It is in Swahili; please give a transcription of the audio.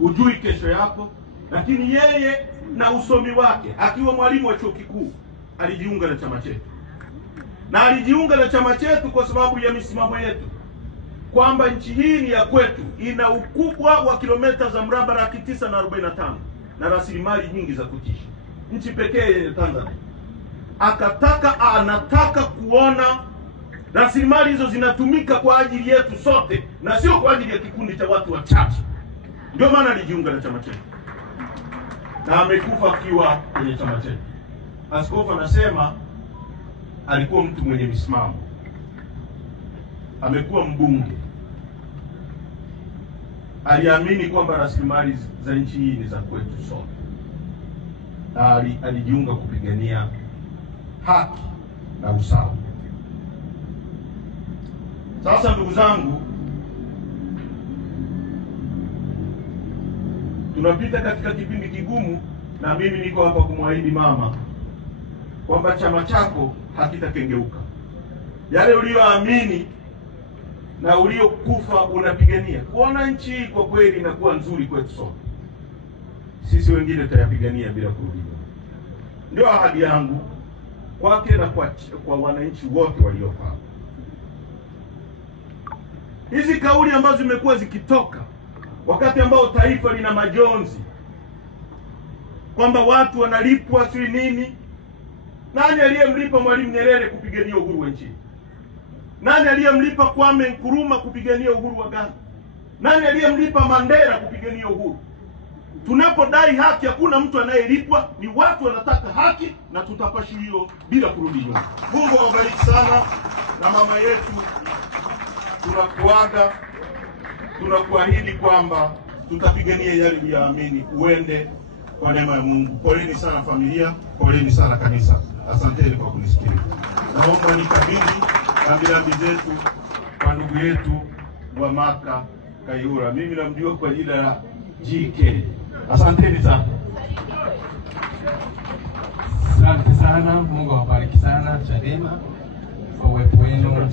Ujui kesho yako, lakini yeye na usomi wake akiwa mwalimu wa chuo kikuu alijiunga na chama chetu. Na alijiunga na chama chetu kwa sababu ya misimamo yetu kwamba nchi hii ni ya kwetu, ina ukubwa wa kilomita za mraba 945 na rasilimali nyingi za kutisha, nchi pekee yenye Tanzania. Anataka kuona rasilimali hizo zinatumika kwa ajili yetu sote na sio kwa ajili ya kikundi cha watu wachache. Ndio maana alijiunga na chama chetu na amekufa akiwa kwenye chama chetu. Askofu anasema alikuwa mtu mwenye misimamo, amekuwa mbunge, aliamini kwamba rasilimali za nchi hii ni za kwetu sote, na alijiunga kupigania haki na usawa. Sasa ndugu zangu, tunapita katika kipindi kigumu, na mimi niko hapa kumwahidi mama kwamba chama chako hakitakengeuka. Yale ulioamini na uliokufa unapigania kuona nchi hii kwa kweli inakuwa nzuri kwetu sote, sisi wengine tutayapigania bila kurudi. Ndio ahadi yangu kwake na kwa wananchi wote waliofaa. Hizi kauli ambazo zimekuwa zikitoka wakati ambao taifa lina majonzi kwamba watu wanalipwa sio nini. Nani aliyemlipa Mwalimu Nyerere kupigania uhuru wa nchi? Nani aliyemlipa Kwame Nkrumah kupigania uhuru wa Ghana? Nani aliyemlipa Mandela kupigania uhuru? Tunapodai haki hakuna mtu anayelipwa, ni watu wanataka haki, na tutapasha hiyo bila kurudi nyuma. Mungu awabariki sana, na mama yetu tunakuaga, tunakuahidi kwamba tutapigania yale uyaamini uende kwa neema ya Mungu. Poleni sana familia, poleni sana kanisa. Asanteni kwa kunisikiliza. Naomba nikabidhi rambirambi zetu kwa ndugu yetu wa Maka Kayihura. Mimi namjua kwa jina la GK. Asanteni sana. Asante sana. Mungu awabariki sana Chadema kwa uwepo wenu.